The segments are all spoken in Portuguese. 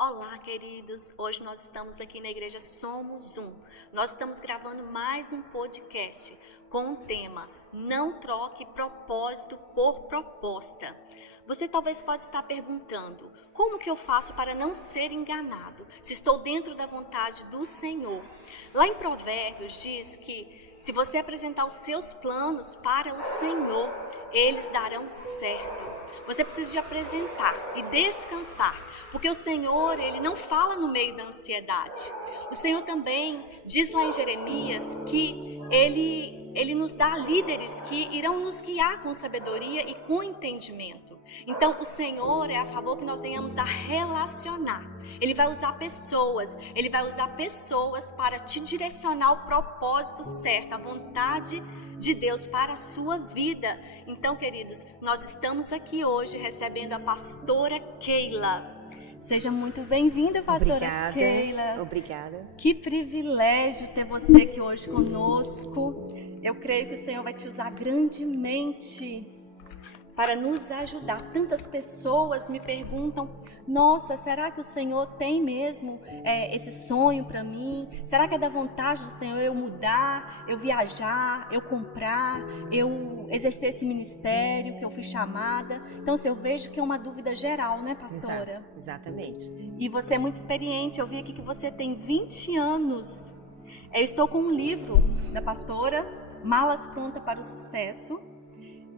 Olá, queridos! Hoje nós estamos aqui na Igreja Somos Um. Nós estamos gravando mais um podcast com o tema Não troque propósito por proposta. Você talvez pode estar perguntando, como que eu faço para não ser enganado? Se estou dentro da vontade do Senhor. Lá em Provérbios diz que se você apresentar os seus planos para o Senhor, eles darão certo. Você precisa de apresentar e descansar, porque o Senhor, Ele não fala no meio da ansiedade. O Senhor também diz lá em Jeremias que Ele nos dá líderes que irão nos guiar com sabedoria e com entendimento. Então, o Senhor é a favor que nós venhamos a relacionar. Ele vai usar pessoas para te direcionar ao propósito certo, a vontade de Deus para a sua vida. Então, queridos, nós estamos aqui hoje recebendo a pastora Keila. Seja muito bem-vinda, pastora Keila. Obrigada. Que privilégio ter você aqui hoje conosco. Eu creio que o Senhor vai te usar grandemente para nos ajudar. Tantas pessoas me perguntam, nossa, será que o Senhor tem mesmo esse sonho para mim? Será que é da vontade do Senhor eu mudar, eu viajar, eu comprar, eu exercer esse ministério que eu fui chamada? Então, assim, eu vejo que é uma dúvida geral, né, pastora? Exato, exatamente. E você é muito experiente, eu vi aqui que você tem 20 anos. Eu estou com um livro da pastora, Malas Prontas para o Sucesso.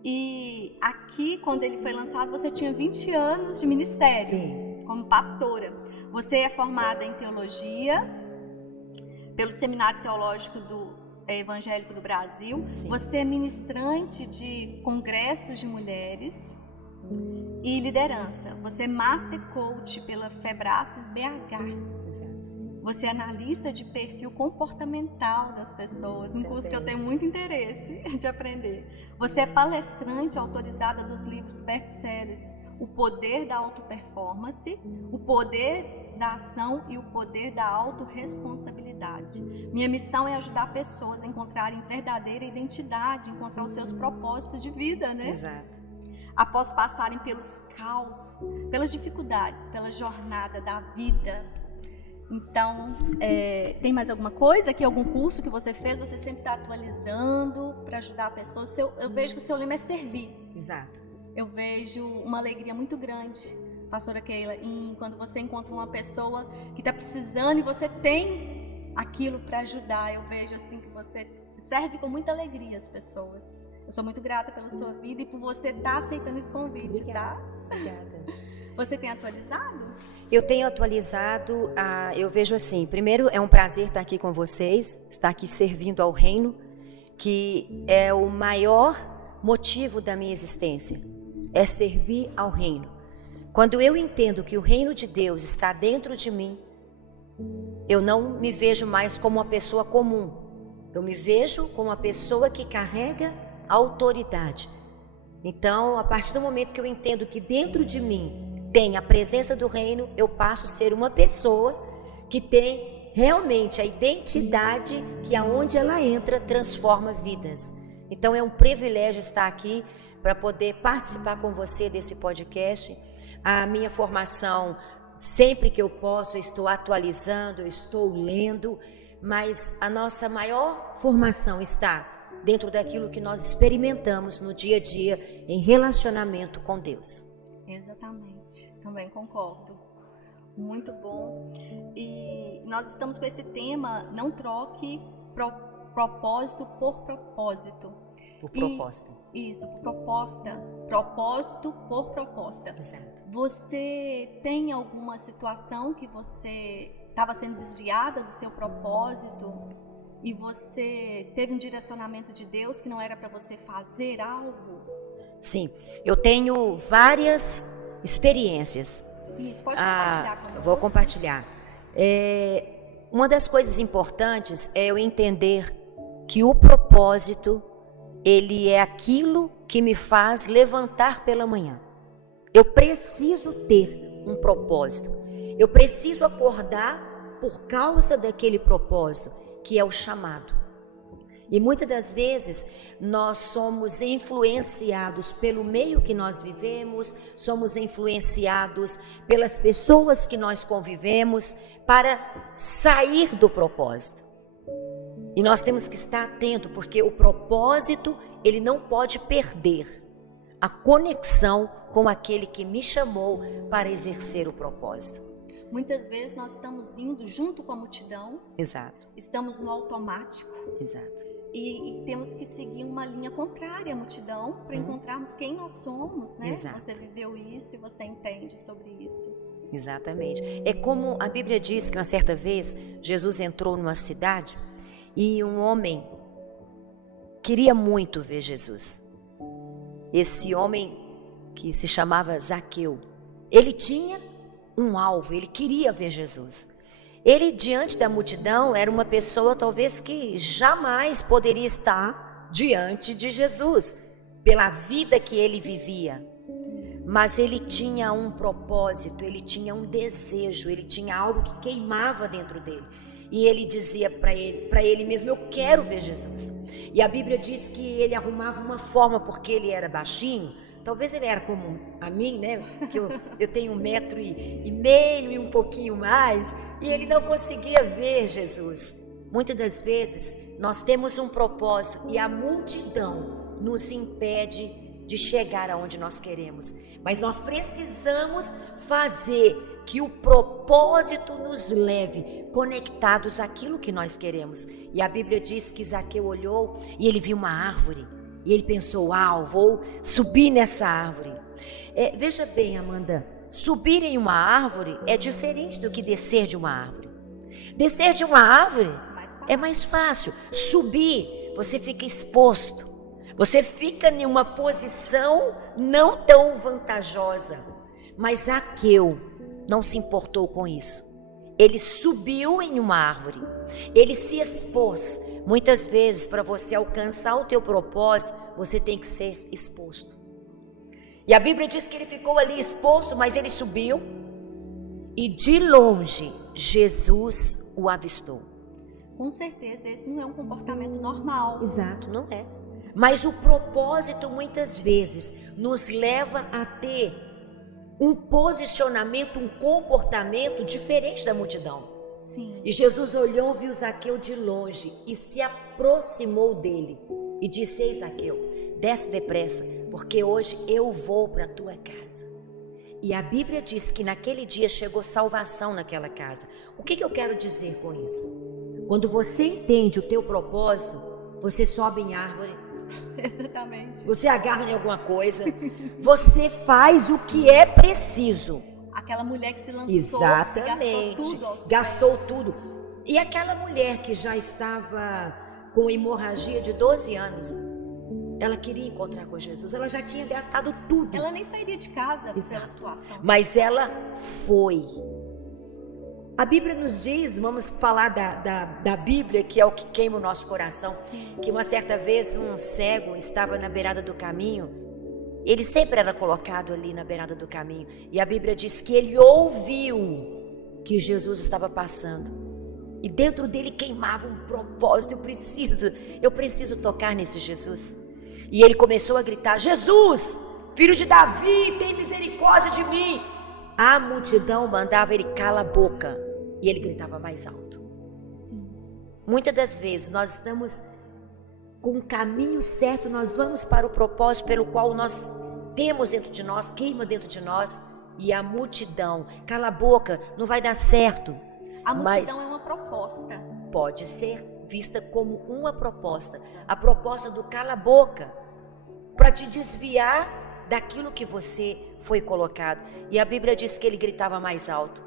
E aqui, quando ele foi lançado, você tinha 20 anos de ministério. Sim. Como pastora. Você é formada em teologia pelo Seminário Teológico Evangélico do Brasil. Sim. Você é ministrante de congressos de mulheres e liderança. Você é Master Coach pela Febracis BH. Exato. Você é analista de perfil comportamental das pessoas, um curso que eu tenho muito interesse de aprender. Você é palestrante autorizada dos livros best-sellers O Poder da Autoperformance, O Poder da Ação e O Poder da Autorresponsabilidade. Minha missão é ajudar pessoas a encontrarem verdadeira identidade, encontrar os seus propósitos de vida, né? Exato. Após passarem pelos caos, pelas dificuldades, pela jornada da vida. Então, tem mais alguma coisa aqui, algum curso que você fez? Você sempre está atualizando para ajudar a pessoa. Eu vejo que o seu lema é servir. Exato. Eu vejo uma alegria muito grande, pastora Keila, quando você encontra uma pessoa que está precisando e você tem aquilo para ajudar. Eu vejo assim que você serve com muita alegria as pessoas. Eu sou muito grata pela sua vida e por você estar aceitando esse convite, Obrigada. tá? Obrigada. Você tem atualizado? Eu tenho atualizado, eu vejo assim, primeiro é um prazer estar aqui com vocês, estar aqui servindo ao reino, que é o maior motivo da minha existência, é servir ao reino. Quando eu entendo que o reino de Deus está dentro de mim, eu não me vejo mais como uma pessoa comum, eu me vejo como uma pessoa que carrega autoridade. Então, a partir do momento que eu entendo que dentro de mim tem a presença do reino, eu passo a ser uma pessoa que tem realmente a identidade que aonde ela entra transforma vidas. Então é um privilégio estar aqui para poder participar com você desse podcast. A minha formação, sempre que eu posso, eu estou atualizando, eu estou lendo, mas a nossa maior formação está dentro daquilo que nós experimentamos no dia a dia em relacionamento com Deus. Exatamente. Também concordo. Muito bom. E nós estamos com esse tema, não troque propósito por propósito. Por proposta. Isso, proposta. Propósito por proposta. Exato. Você tem alguma situação que você estava sendo desviada do seu propósito e você teve um direcionamento de Deus que não era para você fazer algo? Sim, eu tenho várias experiências. Isso, pode compartilhar conosco. Vou compartilhar. Uma das coisas importantes é eu entender que o propósito, ele é aquilo que me faz levantar pela manhã. Eu preciso ter um propósito. Eu preciso acordar por causa daquele propósito, que é o chamado. E muitas das vezes nós somos influenciados pelo meio que nós vivemos, somos influenciados pelas pessoas que nós convivemos para sair do propósito. E nós temos que estar atento, porque o propósito, ele não pode perder a conexão com aquele que me chamou para exercer o propósito. Muitas vezes nós estamos indo junto com a multidão. Exato. Estamos no automático. Exato. E temos que seguir uma linha contrária à multidão para encontrarmos quem nós somos, né? Exato. Você viveu isso e você entende sobre isso. Exatamente. É como a Bíblia diz que uma certa vez Jesus entrou numa cidade e um homem queria muito ver Jesus. Esse homem que se chamava Zaqueu, ele tinha um alvo, ele queria ver Jesus. Ele, diante da multidão, era uma pessoa talvez que jamais poderia estar diante de Jesus, pela vida que ele vivia. Mas ele tinha um propósito, ele tinha um desejo, ele tinha algo que queimava dentro dele. E ele dizia para ele mesmo, eu quero ver Jesus. E a Bíblia diz que ele arrumava uma forma, porque ele era baixinho. Talvez ele era como a mim, né? Que eu tenho 1,5 metros e um pouquinho mais. E ele não conseguia ver Jesus. Muitas das vezes nós temos um propósito e a multidão nos impede de chegar aonde nós queremos. Mas nós precisamos fazer que o propósito nos leve conectados àquilo que nós queremos. E a Bíblia diz que Zaqueu olhou e ele viu uma árvore. E ele pensou, uau, vou subir nessa árvore. Veja bem, Amanda, subir em uma árvore é diferente do que descer de uma árvore. Descer de uma árvore é mais fácil. Subir, você fica exposto. Você fica em uma posição não tão vantajosa. Mas Zaqueu não se importou com isso. Ele subiu em uma árvore. Ele se expôs. Muitas vezes, para você alcançar o teu propósito, você tem que ser exposto. E a Bíblia diz que ele ficou ali exposto, mas ele subiu. E de longe, Jesus o avistou. Com certeza, esse não é um comportamento normal. Exato, não é. Mas o propósito, muitas vezes, nos leva a ter um posicionamento, um comportamento diferente da multidão. Sim. E Jesus olhou, viu Zaqueu de longe e se aproximou dele e disse, ei Zaqueu, desce depressa, porque hoje eu vou para a tua casa. E a Bíblia diz que naquele dia chegou salvação naquela casa. O que eu quero dizer com isso? Quando você entende o teu propósito, você sobe em árvore. Exatamente. Você agarra em alguma coisa. Você faz o que é preciso. Aquela mulher que se lançou. Exatamente. Gastou tudo. E aquela mulher que já estava com hemorragia de 12 anos, ela queria encontrar com Jesus. Ela já tinha gastado tudo. Ela nem sairia de casa pela situação. Mas ela foi. A Bíblia nos diz, vamos falar da Bíblia, que é o que queima o nosso coração, que uma certa vez um cego estava na beirada do caminho. Ele sempre era colocado ali na beirada do caminho. E a Bíblia diz que ele ouviu que Jesus estava passando. E dentro dele queimava um propósito. Eu preciso tocar nesse Jesus. E ele começou a gritar, Jesus, filho de Davi, tem misericórdia de mim. A multidão mandava ele calar a boca. E ele gritava mais alto. Sim. Muitas das vezes nós estamos com o caminho certo, nós vamos para o propósito pelo qual nós temos dentro de nós, queima dentro de nós, e a multidão, cala a boca, não vai dar certo. A multidão é uma proposta. Pode ser vista como uma proposta, a proposta do cala a boca, para te desviar daquilo que você foi colocado. E a Bíblia diz que ele gritava mais alto,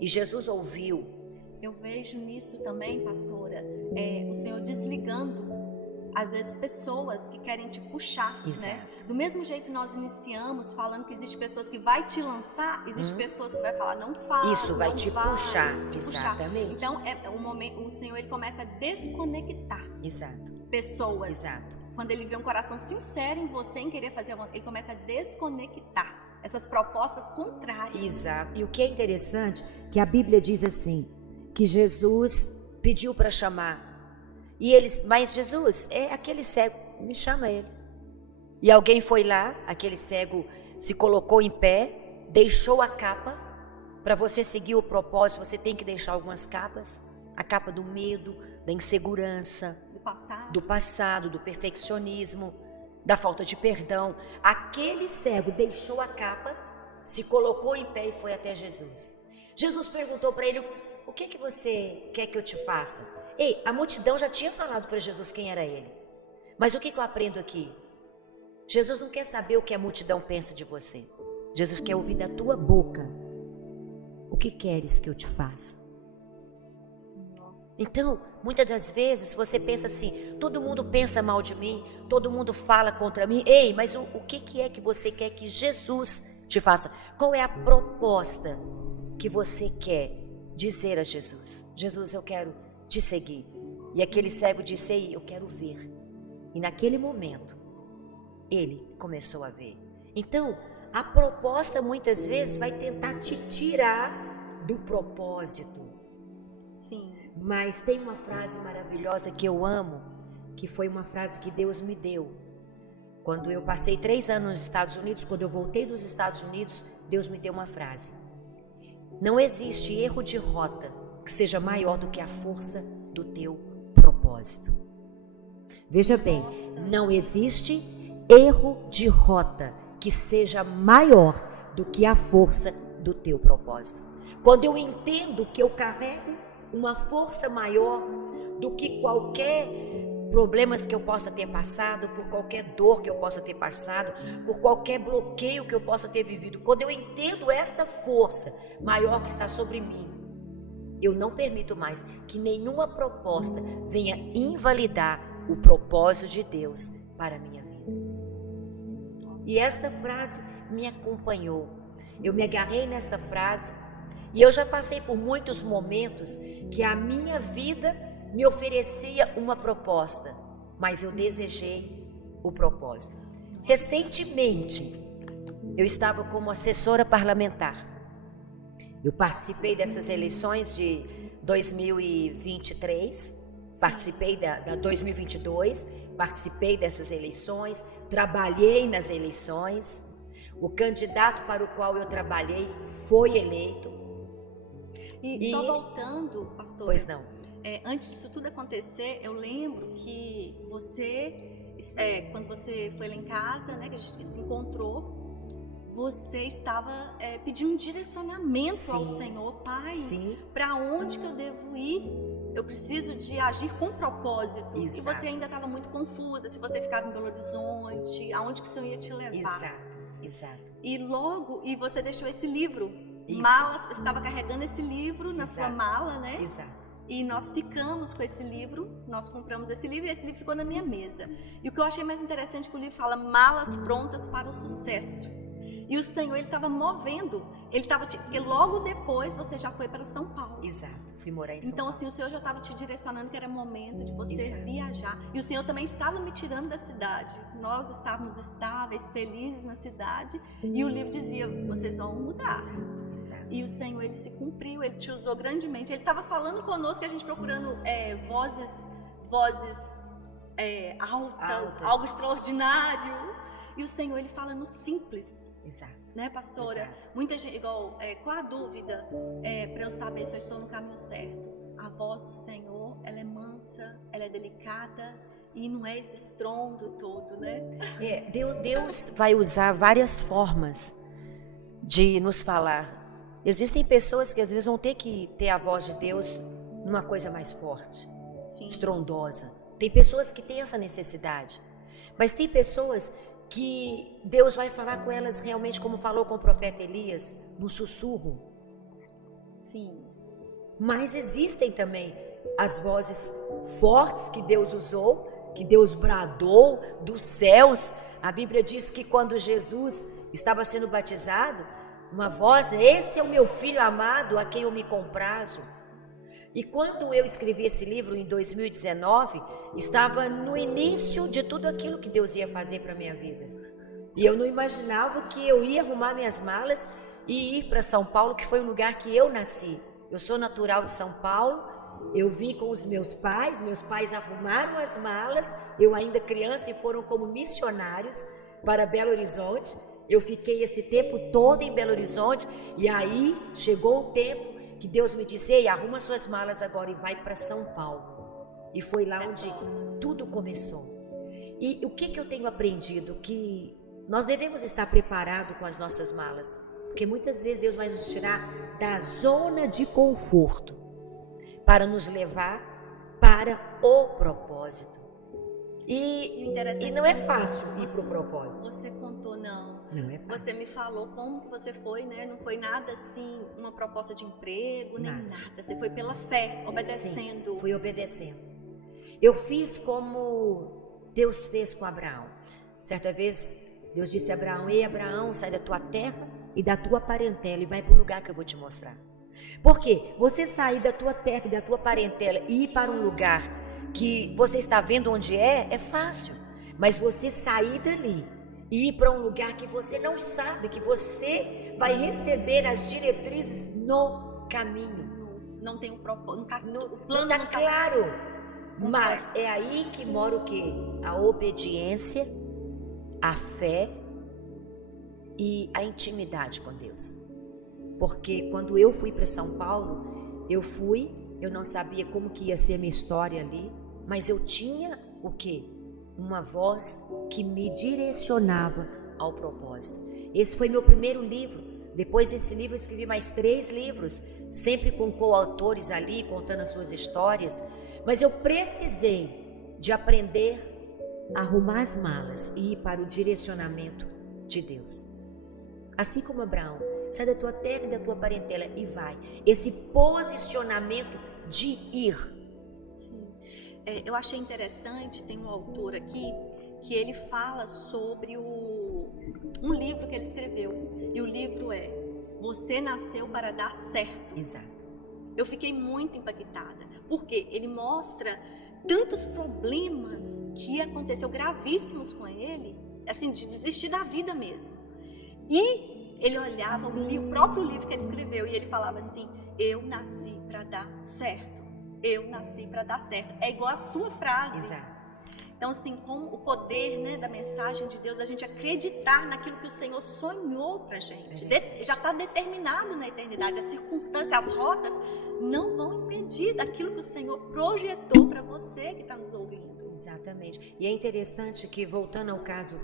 e Jesus ouviu. Eu vejo nisso também, pastora, o Senhor desligando às vezes pessoas que querem te puxar, né? Do mesmo jeito que nós iniciamos falando que existe pessoas que vai te lançar, existe pessoas que vai falar não faz, isso vai te puxar, exatamente. Então o momento, o Senhor ele começa a desconectar. Exato. Pessoas. Exato. Quando ele vê um coração sincero em você, em querer fazer, ele começa a desconectar essas propostas contrárias. Exato. E o que é interessante que a Bíblia diz assim, que Jesus pediu para chamar. E eles, mas Jesus, é aquele cego, me chama ele. E alguém foi lá, aquele cego se colocou em pé, deixou a capa. Para você seguir o propósito, você tem que deixar algumas capas. A capa do medo, da insegurança, do passado, do perfeccionismo, da falta de perdão. Aquele cego deixou a capa, se colocou em pé e foi até Jesus. Jesus perguntou para ele, o que você quer que eu te faça? Ei, a multidão já tinha falado para Jesus quem era ele. Mas o que eu aprendo aqui? Jesus não quer saber o que a multidão pensa de você. Jesus quer ouvir da tua boca. O que queres que eu te faça? Então, muitas das vezes você pensa assim, todo mundo pensa mal de mim, todo mundo fala contra mim. Ei, mas o que é que você quer que Jesus te faça? Qual é a proposta que você quer dizer a Jesus? Jesus, eu quero te seguir. E aquele cego disse, ei, eu quero ver. E naquele momento, ele começou a ver. Então, a proposta muitas vezes vai tentar te tirar do propósito. Sim. Mas tem uma frase maravilhosa que eu amo, que foi uma frase que Deus me deu. Quando eu passei 3 anos nos Estados Unidos, quando eu voltei dos Estados Unidos, Deus me deu uma frase. Não existe erro de rota que seja maior do que a força do teu propósito. Veja bem, não existe erro de rota que seja maior do que a força do teu propósito. Quando eu entendo que eu carrego uma força maior do que qualquer problemas que eu possa ter passado, por qualquer dor que eu possa ter passado, por qualquer bloqueio que eu possa ter vivido, quando eu entendo esta força maior que está sobre mim, eu não permito mais que nenhuma proposta venha invalidar o propósito de Deus para a minha vida. E esta frase me acompanhou. Eu me agarrei nessa frase e eu já passei por muitos momentos que a minha vida me oferecia uma proposta, mas eu desejei o propósito. Recentemente, eu estava como assessora parlamentar. Eu participei dessas eleições de 2023, participei da 2022, participei dessas eleições, trabalhei nas eleições. O candidato para o qual eu trabalhei foi eleito. E só voltando, pastor. Pois não. Antes disso tudo acontecer, eu lembro que você, quando você foi lá em casa, né, que a gente se encontrou, você estava pedindo um direcionamento ao Senhor, Pai, para onde que eu devo ir? Eu preciso de agir com propósito. Exato. E você ainda estava muito confusa, se você ficava em Belo Horizonte, aonde que o Senhor ia te levar. Exato. E você deixou esse livro, Malas, você estava carregando esse livro na sua mala, né? Exato. E nós ficamos com esse livro, nós compramos esse livro e esse livro ficou na minha mesa. E o que eu achei mais interessante é que o livro fala malas prontas para o sucesso. E o Senhor, Ele estava movendo, porque logo depois você já foi para São Paulo. Exato, fui morar em São Paulo. Então assim, o Senhor já estava te direcionando que era momento de você viajar. E o Senhor também estava me tirando da cidade. Nós estávamos estáveis, felizes na cidade. E o livro dizia, vocês vão mudar. Exato. E o Senhor, Ele se cumpriu, Ele te usou grandemente. Ele estava falando conosco, a gente procurando vozes altas, algo extraordinário. E o Senhor, Ele fala no simples. Exato. Né, pastora? Exato. Muita gente, qual a dúvida para eu saber se eu estou no caminho certo? A voz do Senhor, ela é mansa, ela é delicada e não é esse estrondo todo, né? Deus vai usar várias formas de nos falar. Existem pessoas que às vezes vão ter que ter a voz de Deus numa coisa mais forte, estrondosa. Tem pessoas que têm essa necessidade, mas tem pessoas que Deus vai falar com elas realmente como falou com o profeta Elias, no sussurro. Sim. Mas existem também as vozes fortes que Deus usou, que Deus bradou dos céus. A Bíblia diz que quando Jesus estava sendo batizado, uma voz, esse é o meu filho amado, a quem eu me comprazo. E quando eu escrevi esse livro em 2019, estava no início de tudo aquilo que Deus ia fazer para a minha vida. E eu não imaginava que eu ia arrumar minhas malas e ir para São Paulo, que foi o lugar que eu nasci. Eu sou natural de São Paulo Eu vim com os meus pais arrumaram as malas, eu ainda criança, e foram como missionários para Belo Horizonte. Eu fiquei esse tempo todo em Belo Horizonte, e aí chegou o tempo que Deus me disse: ei, arruma suas malas agora e vai para São Paulo. E foi lá onde tudo começou. E o que eu tenho aprendido? Que nós devemos estar preparados com as nossas malas, porque muitas vezes Deus vai nos tirar da zona de conforto para nos levar para o propósito. E não é fácil ir para o propósito. Você contou, não é fácil. Você me falou como que você foi, né? Não foi nada assim, uma proposta de emprego, nem nada. Você foi pela fé, obedecendo. Sim, fui obedecendo. Eu fiz como Deus fez com Abraão. Certa vez, Deus disse a Abraão: ei, Abraão, sai da tua terra e da tua parentela e vai para o lugar que eu vou te mostrar. Porque você sair da tua terra e da tua parentela e ir para um lugar que você está vendo onde é fácil. Mas você sair dali e ir para um lugar que você não sabe, que você vai receber as diretrizes no caminho. Não tem o propósito, o plano não está claro. Mas é aí que mora o quê? A obediência, a fé e a intimidade com Deus. Porque quando eu fui para São Paulo, eu não sabia como que ia ser a minha história ali, mas eu tinha o quê? Uma voz que me direcionava ao propósito. Esse foi meu primeiro livro. Depois desse livro eu escrevi mais 3 livros, sempre com coautores ali, contando as suas histórias. Mas eu precisei de aprender a arrumar as malas e ir para o direcionamento de Deus. Assim como Abraão, sai da tua terra e da tua parentela e vai. Esse posicionamento de ir. Sim. Eu achei interessante, tem um autor aqui que ele fala sobre um livro que ele escreveu. E o livro é Você Nasceu para Dar Certo. Exato. Eu fiquei muito impactada, porque ele mostra tantos problemas que aconteceu gravíssimos com ele, assim, de desistir da vida mesmo. E ele olhava o próprio livro que ele escreveu e ele falava assim: eu nasci para dar certo. Eu nasci para dar certo. É igual a sua frase. Exato. Então, assim, como o poder, né, da mensagem de Deus, da gente acreditar naquilo que o Senhor sonhou pra gente. Já está determinado na eternidade. As circunstâncias, as rotas não vão impedir daquilo que o Senhor projetou para você que está nos ouvindo. Exatamente. E é interessante que, voltando ao caso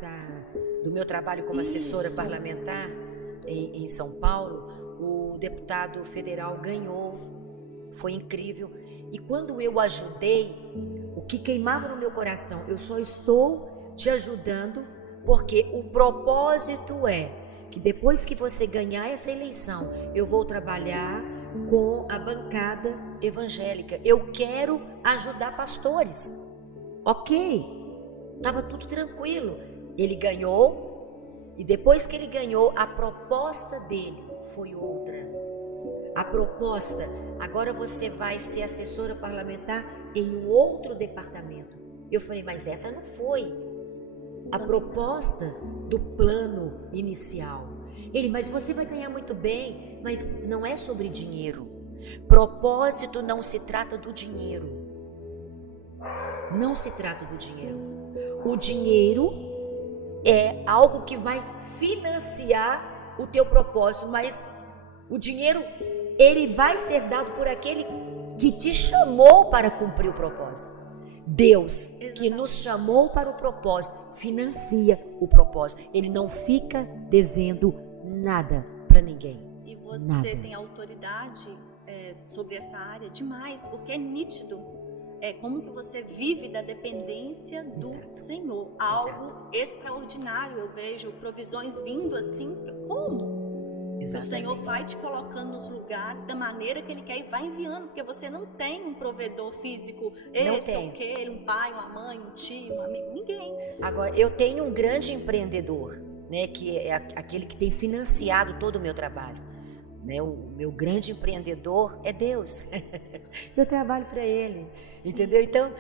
do meu trabalho como assessora parlamentar em São Paulo, o deputado federal ganhou. Foi incrível. E quando eu ajudei, o que queimava no meu coração: eu só estou te ajudando porque o propósito é que depois que você ganhar essa eleição, eu vou trabalhar com a bancada evangélica. Eu quero ajudar pastores. Ok, estava tudo tranquilo. Ele ganhou e depois que ele ganhou, a proposta dele foi outra. A proposta: agora você vai ser assessora parlamentar em um outro departamento. Eu falei: mas essa não foi a proposta do plano inicial. Ele: mas você vai ganhar muito bem. Mas não é sobre dinheiro. Propósito não se trata do dinheiro. Não se trata do dinheiro. O dinheiro é algo que vai financiar o teu propósito, mas o dinheiro, ele vai ser dado por aquele que te chamou para cumprir o propósito. Deus, que nos chamou para o propósito, financia o propósito. Ele não fica devendo nada para ninguém. E você tem autoridade sobre essa área demais, porque é nítido. Como que você vive da dependência do Senhor. Algo extraordinário. Eu vejo provisões vindo assim. Como? Exatamente. O Senhor vai te colocando nos lugares da maneira que Ele quer e vai enviando, porque você não tem um provedor físico, esse ou aquele, um pai, uma mãe, um tio, um amigo, ninguém. Agora, eu tenho um grande empreendedor, né, que é aquele que tem financiado todo o meu trabalho. Né, o meu grande empreendedor é Deus. Eu trabalho para Ele, entendeu? Então,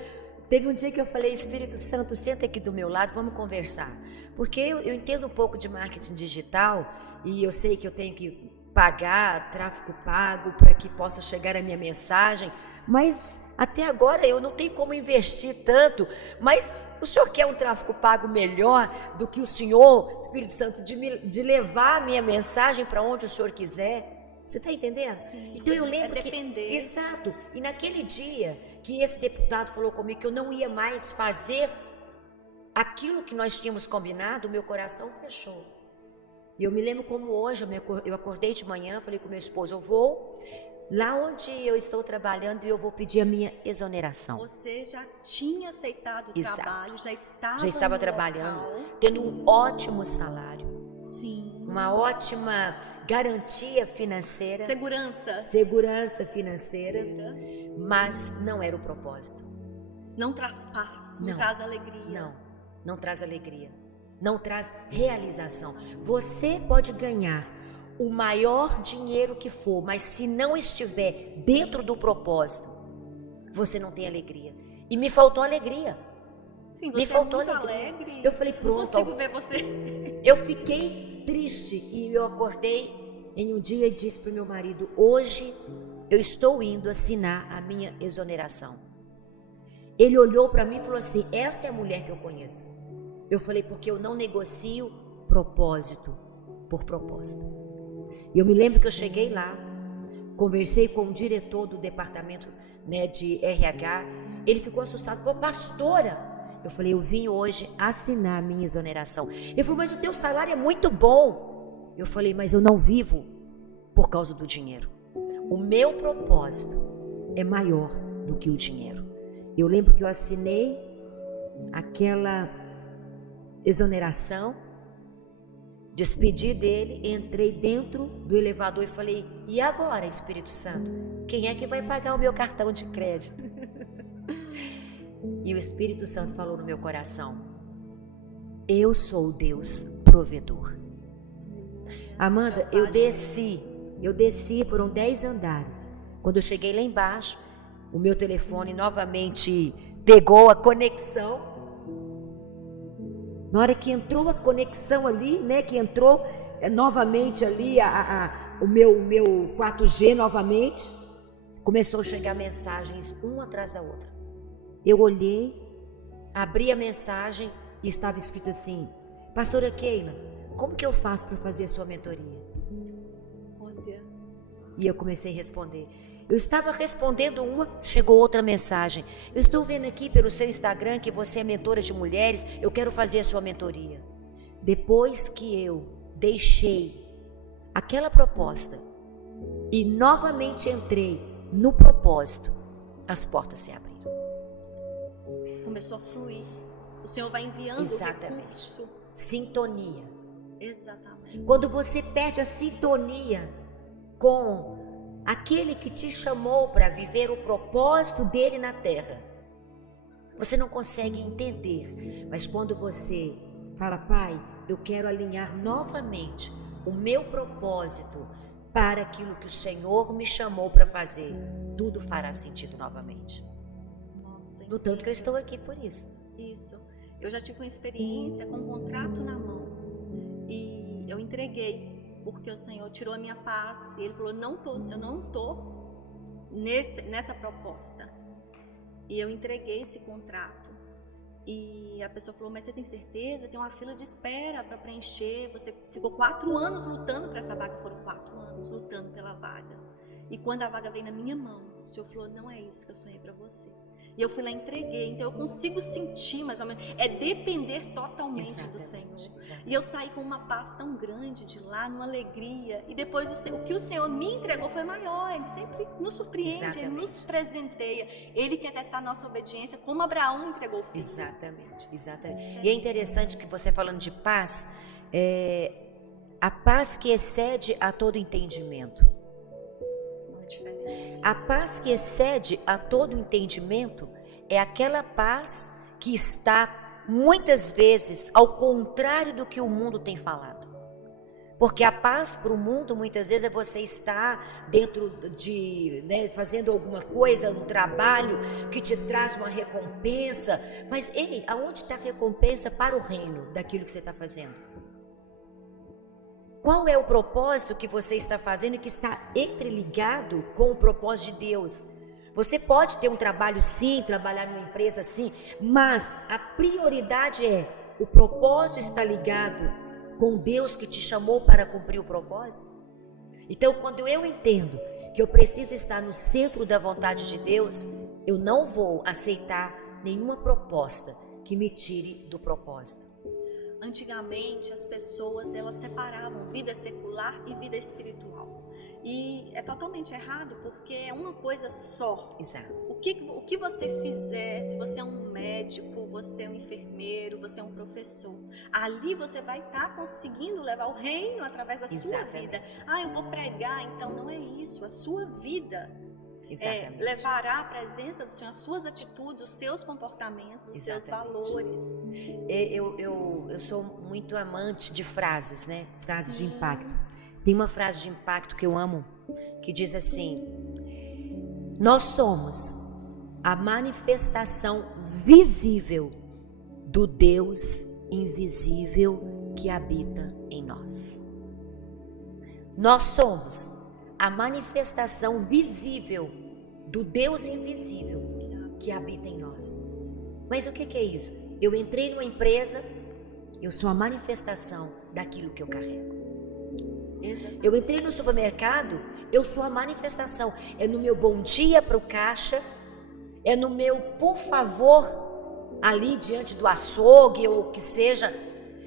teve um dia que eu falei: Espírito Santo, senta aqui do meu lado, vamos conversar. Porque eu entendo um pouco de marketing digital e eu sei que eu tenho que pagar tráfego pago para que possa chegar a minha mensagem, mas até agora eu não tenho como investir tanto. Mas o senhor quer um tráfego pago melhor do que o senhor, Espírito Santo, de levar a minha mensagem para onde o senhor quiser? Você está entendendo? Sim, então eu lembro depender. que... Exato. E naquele dia que esse deputado falou comigo que eu não ia mais fazer aquilo que nós tínhamos combinado, o meu coração fechou. E eu me lembro como hoje, eu acordei de manhã, falei com meu esposo, eu vou lá onde eu estou trabalhando e eu vou pedir a minha exoneração. Você já tinha aceitado o trabalho, já estava trabalhando, local. tendo um ótimo salário. Sim. Uma ótima garantia financeira. Segurança financeira. Mas não era o propósito. Não traz paz, não traz alegria. Não traz alegria. Não traz realização. Você pode ganhar o maior dinheiro que for, mas se não estiver dentro do propósito, você não tem alegria. E me faltou alegria. Sim, você me faltou alegre. Eu falei, pronto. Não consigo ver você. Eu fiquei triste e eu acordei em um dia e disse para o meu marido, hoje eu estou indo assinar a minha exoneração. Ele olhou para mim e falou assim, esta é a mulher que eu conheço. Eu falei, porque eu não negocio propósito por proposta. E eu me lembro que eu cheguei lá, conversei com o diretor do departamento, né, de RH, ele ficou assustado, pô, pastora, eu falei, eu vim hoje assinar a minha exoneração. Ele falou, mas o teu salário é muito bom. Eu falei, mas eu não vivo por causa do dinheiro. O meu propósito é maior do que o dinheiro. Eu lembro que eu assinei aquela exoneração, despedi dele, entrei dentro do elevador e falei, e agora, Espírito Santo? Quem é que vai pagar o meu cartão de crédito? E o Espírito Santo falou no meu coração, eu sou o Deus provedor. Amanda, eu desci, foram 10 andares. Quando eu cheguei lá embaixo, o meu telefone novamente pegou a conexão. Na hora que entrou a conexão ali, né, que entrou novamente ali o meu 4G novamente, começou a chegar mensagens uma atrás da outra. Eu olhei, abri a mensagem e estava escrito assim, pastora Keila, como que eu faço para fazer a sua mentoria? Olha. E eu comecei a responder. Eu estava respondendo uma, chegou outra mensagem. Eu estou vendo aqui pelo seu Instagram que você é mentora de mulheres, eu quero fazer a sua mentoria. Depois que eu deixei aquela proposta e novamente entrei no propósito, as portas se abriram. Começou a fluir. O Senhor vai enviando recurso. Sintonia. Exatamente. Quando você perde a sintonia com aquele que te chamou para viver o propósito dele na terra, você não consegue entender. Mas quando você fala, Pai, eu quero alinhar novamente o meu propósito para aquilo que o Senhor me chamou para fazer, tudo fará sentido novamente. Nossa, no tanto que eu estou aqui por isso. Isso. Eu já tive uma experiência com um contrato na mão e eu entreguei. Porque o Senhor tirou a minha paz e Ele falou, eu não estou nessa proposta. E eu entreguei esse contrato. E a pessoa falou, mas você tem certeza? Tem uma fila de espera para preencher. Você ficou 4 anos lutando para essa vaga. Foram 4 anos lutando pela vaga. E quando a vaga veio na minha mão, o Senhor falou, não é isso que eu sonhei para você. E eu fui lá e entreguei. Então eu consigo sentir mais ou menos. É depender totalmente do Senhor. Exatamente. E eu saí com uma paz tão grande de lá, numa alegria. E depois o que o Senhor me entregou foi maior. Ele sempre nos surpreende, exatamente. Ele nos presenteia. Ele quer testar a nossa obediência, como Abraão entregou o filho. Exatamente. E é interessante que você falando de paz, a paz que excede a todo entendimento. A paz que excede a todo entendimento é aquela paz que está muitas vezes ao contrário do que o mundo tem falado. Porque a paz para o mundo muitas vezes é você estar dentro de, né, fazendo alguma coisa, um trabalho que te traz uma recompensa. Mas ei, aonde está a recompensa para o reino daquilo que você está fazendo? Qual é o propósito que você está fazendo e que está entreligado com o propósito de Deus? Você pode ter um trabalho sim, trabalhar numa empresa sim, mas a prioridade é: o propósito está ligado com Deus que te chamou para cumprir o propósito? Então, quando eu entendo que eu preciso estar no centro da vontade de Deus, eu não vou aceitar nenhuma proposta que me tire do propósito. Antigamente, as pessoas, elas separavam vida secular e vida espiritual. E é totalmente errado, porque é uma coisa só. Exato. O que você fizer, se você é um médico, você é um enfermeiro, você é um professor, ali você vai estar conseguindo levar o reino através da sua vida. Eu vou pregar, então não é isso. A sua vida levará a presença do Senhor, as suas atitudes, os seus comportamentos, os seus valores. Eu sou muito amante de frases, né? Frases de impacto. Tem uma frase de impacto que eu amo, que diz assim: nós somos a manifestação visível do Deus invisível que habita em nós. Nós somos a manifestação visível do Deus invisível que habita em nós. Mas o que é isso? Eu entrei numa empresa, eu sou a manifestação daquilo que eu carrego. Exatamente. Eu entrei no supermercado, eu sou a manifestação. É no meu bom dia para o caixa, é no meu por favor ali diante do açougue ou o que seja,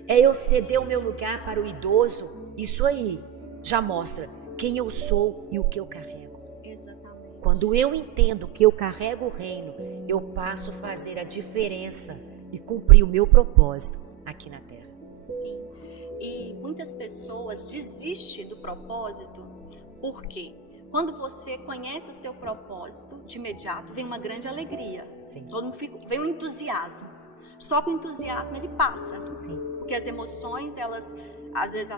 é eu ceder o meu lugar para o idoso. Isso aí já mostra quem eu sou e o que eu carrego. Exatamente. Quando eu entendo que eu carrego o reino, eu passo a fazer a diferença e cumprir o meu propósito aqui na terra. Sim. E muitas pessoas desistem do propósito porque quando você conhece o seu propósito, de imediato vem uma grande alegria. Sim. Todo mundo vem um entusiasmo. Só que o entusiasmo ele passa. Sim. Porque as emoções, elas às vezes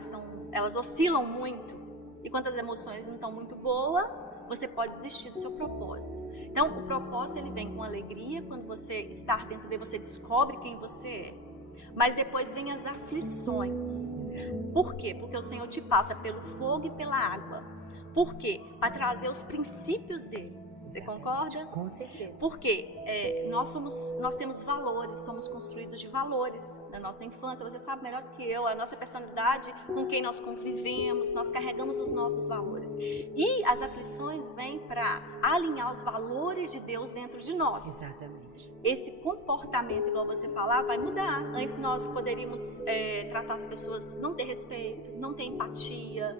elas oscilam muito. E quando as emoções não estão muito boas, você pode desistir do seu propósito. Então, o propósito ele vem com alegria. Quando você está dentro dele, você descobre quem você é. Mas depois vem as aflições. Exato. Por quê? Porque o Senhor te passa pelo fogo e pela água. Por quê? Para trazer os princípios dele. Você concorda? Com certeza. Porque nós temos valores, somos construídos de valores da nossa infância. Você sabe melhor do que eu, a nossa personalidade, com quem nós convivemos, nós carregamos os nossos valores. E as aflições vêm para alinhar os valores de Deus dentro de nós. Exatamente. Esse comportamento, igual você falar, vai mudar. Antes nós poderíamos tratar as pessoas, não ter respeito, não ter empatia,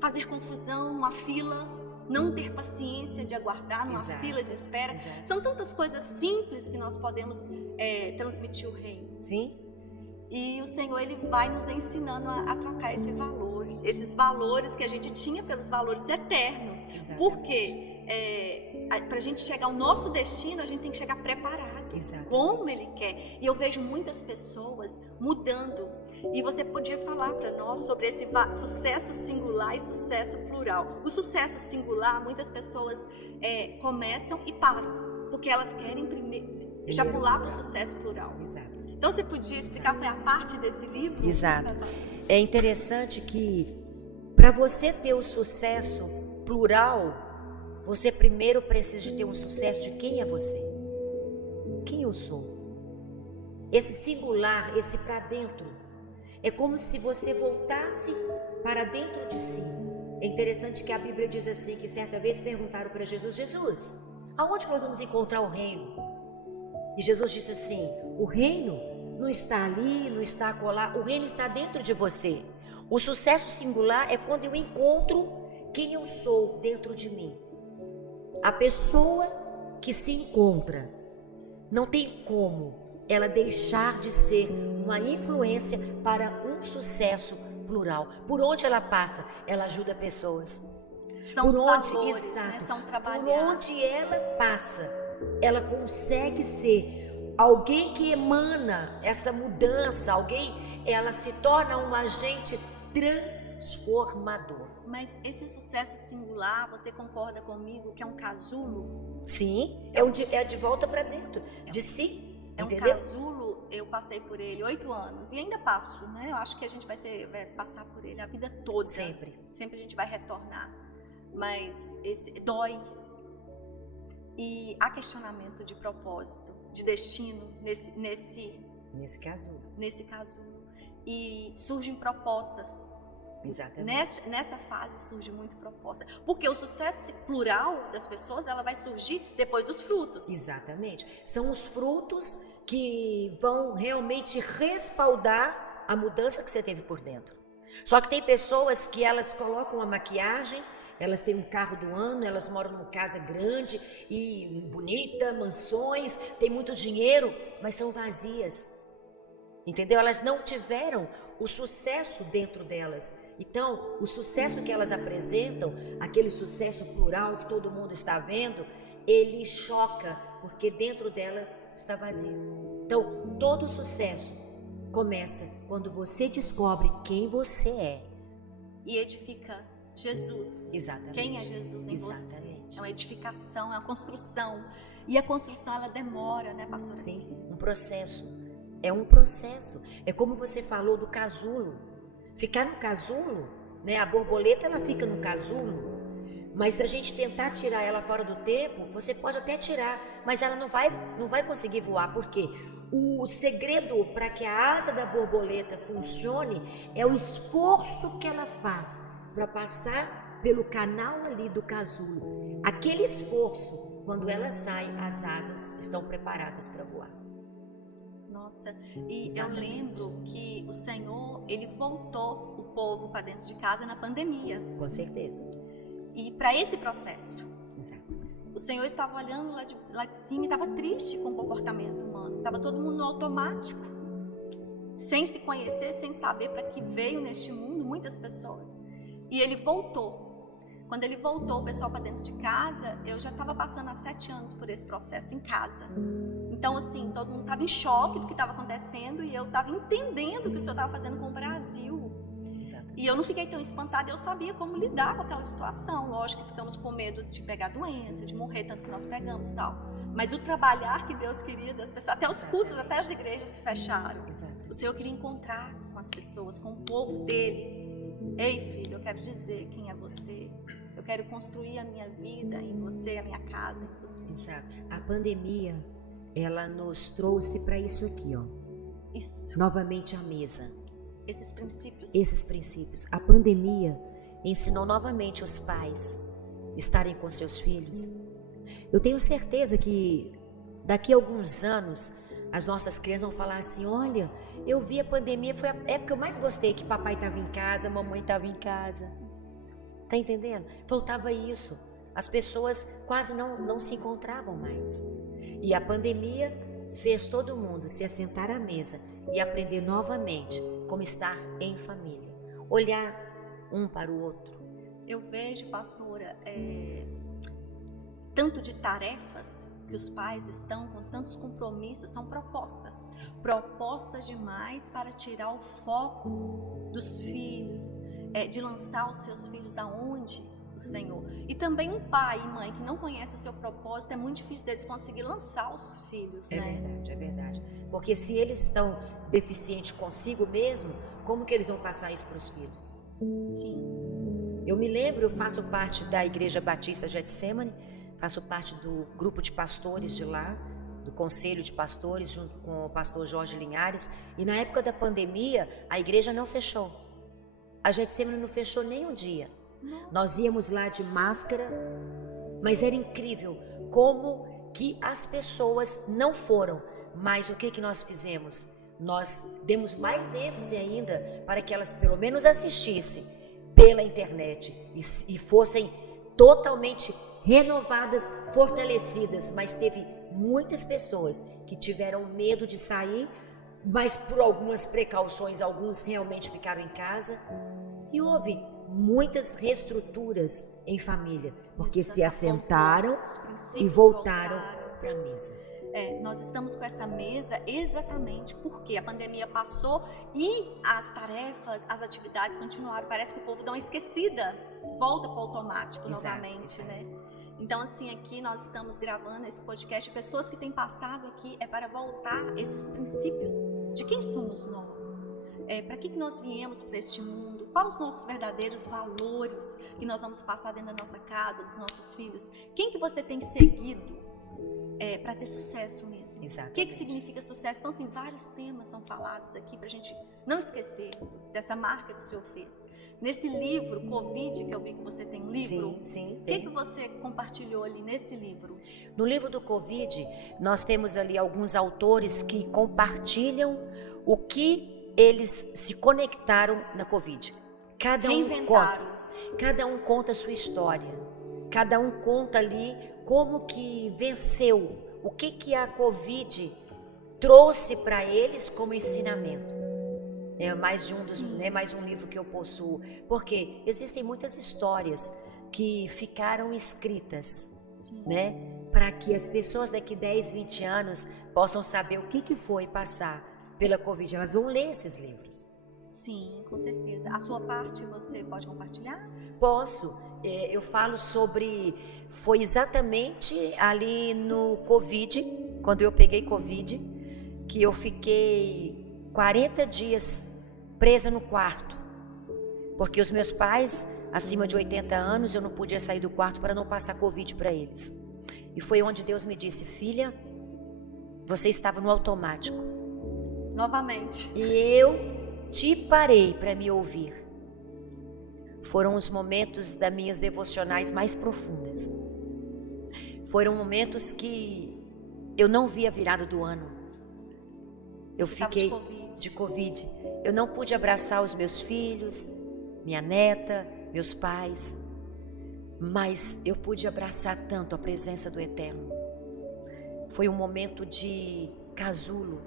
fazer confusão numa fila, não ter paciência de aguardar numa fila de espera. Exato. São tantas coisas simples que nós podemos transmitir o reino. Sim. E o Senhor ele vai nos ensinando a trocar esses valores que a gente tinha pelos valores eternos. Exatamente. Porque para a gente chegar ao nosso destino, a gente tem que chegar preparado. Exatamente. Como Ele quer. E eu vejo muitas pessoas mudando. E você podia falar para nós sobre esse sucesso singular e sucesso plural. O sucesso singular, muitas pessoas começam e param, porque elas querem já pular para o sucesso plural. Exato. Então você podia explicar para a parte desse livro? Exato. É interessante que para você ter o sucesso plural, você primeiro precisa de ter um sucesso de quem é você. Quem eu sou? Esse singular, esse para dentro. É como se você voltasse para dentro de si. É interessante que a Bíblia diz assim, que certa vez perguntaram para Jesus: Jesus, aonde nós vamos encontrar o reino? E Jesus disse assim: o reino não está ali, não está acolá, o reino está dentro de você. O sucesso singular é quando eu encontro quem eu sou dentro de mim. A pessoa que se encontra, não tem como ela deixar de ser uma influência para um sucesso plural. Por onde ela passa, ela ajuda pessoas. São os valores, né? São trabalhados. Por onde ela passa, ela consegue ser alguém que emana essa mudança, ela se torna um agente transformador. Mas esse sucesso singular, você concorda comigo que é um casulo? Sim, é de volta para dentro de si. É um entendeu? casulo eu passei por ele 8 anos e ainda passo, né? Eu acho que a gente vai passar por ele a vida toda. Sempre. Sempre a gente vai retornar. Mas dói. E há questionamento de propósito, de destino Nesse caso. E surgem propostas. Exatamente. Nessa fase surge muita proposta. Porque o sucesso plural das pessoas, ela vai surgir depois dos frutos. Exatamente. São os frutos que vão realmente respaldar a mudança que você teve por dentro. Só que tem pessoas que elas colocam a maquiagem, elas têm um carro do ano, elas moram numa casa grande e bonita, mansões, tem muito dinheiro, mas são vazias. Entendeu? Elas não tiveram o sucesso dentro delas. Então, o sucesso que elas apresentam, aquele sucesso plural que todo mundo está vendo, ele choca, porque dentro dela está vazio. Então, todo sucesso começa quando você descobre quem você é. E edifica Jesus. Exatamente. Quem é Jesus em Exatamente. você? É uma edificação, é uma construção. E a construção, ela demora, né, pastora? Sim, um processo. É um processo. É como você falou do casulo. Ficar no casulo, né? A borboleta, ela fica no casulo. Mas se a gente tentar tirar ela fora do tempo, você pode até tirar, mas ela não vai conseguir voar. Por quê? O segredo para que a asa da borboleta funcione é o esforço que ela faz para passar pelo canal ali do casulo. Aquele esforço, quando ela sai, as asas estão preparadas para voar. Nossa, e Exatamente. eu lembro que o Senhor, ele voltou o povo para dentro de casa na pandemia. Com certeza. E para esse processo, Exato. o Senhor estava olhando lá de cima e estava triste com o comportamento humano. Estava todo mundo no automático, sem se conhecer, sem saber para que veio neste mundo, muitas pessoas. E ele voltou. Quando ele voltou o pessoal para dentro de casa, eu já estava passando há 7 anos por esse processo em casa. Então, assim, todo mundo estava em choque do que estava acontecendo e eu estava entendendo o que o Senhor estava fazendo com o Brasil. Exato. E eu não fiquei tão espantada, eu sabia como lidar com aquela situação. Lógico que ficamos com medo de pegar doença, de morrer, tanto que nós pegamos e tal. Mas o trabalhar que Deus queria das pessoas, até os cultos, até as igrejas se fecharam. Exato. O Senhor queria encontrar com as pessoas, com o povo dele. Ei, filho, eu quero dizer quem é você. Eu quero construir a minha vida em você, a minha casa em você. Exato. A pandemia, ela nos trouxe para isso aqui, ó. Isso. Novamente a mesa. Esses princípios. Esses princípios. A pandemia ensinou novamente os pais estarem com seus filhos. Eu tenho certeza que daqui a alguns anos as nossas crianças vão falar assim: olha, eu vi a pandemia, foi a época que eu mais gostei, que papai estava em casa, mamãe estava em casa. Tá entendendo? Faltava isso. As pessoas quase não se encontravam mais. E a pandemia fez todo mundo se assentar à mesa e aprender novamente como estar em família. Olhar um para o outro. Eu vejo, pastora, tanto de tarefas que os pais estão com tantos compromissos, são propostas. Propostas demais para tirar o foco dos filhos, de lançar os seus filhos aonde? O Senhor. E também um pai e mãe que não conhece o seu propósito, é muito difícil deles conseguir lançar os filhos, né? É verdade, é verdade. Porque se eles estão deficientes consigo mesmo, como que eles vão passar isso para os filhos? Sim. Eu me lembro, eu faço parte da Igreja Batista Getsemane, faço parte do grupo de pastores de lá, do conselho de pastores, junto com o pastor Jorge Linhares, e na época da pandemia, a igreja não fechou. A Getsemane não fechou nem um dia. Nossa. Nós íamos lá de máscara, mas era incrível como que as pessoas não foram. Mas o que nós fizemos? Nós demos mais ênfase ainda para que elas pelo menos assistissem pela internet e fossem totalmente renovadas, fortalecidas. Mas teve muitas pessoas que tiveram medo de sair, mas por algumas precauções, alguns realmente ficaram em casa. E houve muitas reestruturas em família, porque se assentaram e voltaram para a mesa. Nós estamos com essa mesa exatamente porque a pandemia passou e as tarefas, as atividades continuaram. Parece que o povo dá uma esquecida, volta para o automático novamente, né? Então, assim, aqui nós estamos gravando esse podcast. Pessoas que têm passado aqui é para voltar esses princípios de quem somos nós. Para que nós viemos para este mundo? Quais os nossos verdadeiros valores que nós vamos passar dentro da nossa casa, dos nossos filhos? Quem que você tem seguido para ter sucesso mesmo? Exatamente. O que significa sucesso? Então, assim, vários temas são falados aqui para a gente não esquecer dessa marca que o Senhor fez. Nesse livro, Covid, que eu vi que você tem um livro, sim, o que você compartilhou ali nesse livro? No livro do Covid, nós temos ali alguns autores que compartilham o que eles se conectaram na Covid. Cada um conta a sua história. Cada um conta ali como que venceu, o que a Covid trouxe para eles como ensinamento. É mais um livro que eu possuo, porque existem muitas histórias que ficaram escritas, né, para que as pessoas daqui 10, 20 anos possam saber o que foi passar pela Covid. Elas vão ler esses livros. Sim, com certeza. A sua parte você pode compartilhar? Posso. Eu falo sobre, foi exatamente ali no Covid, quando eu peguei Covid, que eu fiquei 40 dias presa no quarto, porque os meus pais, acima de 80 anos, eu não podia sair do quarto para não passar Covid para eles. E foi onde Deus me disse: filha, você estava no automático. Novamente. E eu te parei para me ouvir. Foram os momentos das minhas devocionais mais profundas. Foram momentos que eu não vi a virada do ano. Eu fiquei de Covid. Eu não pude abraçar os meus filhos, minha neta, meus pais, mas eu pude abraçar tanto a presença do Eterno. Foi um momento de casulo,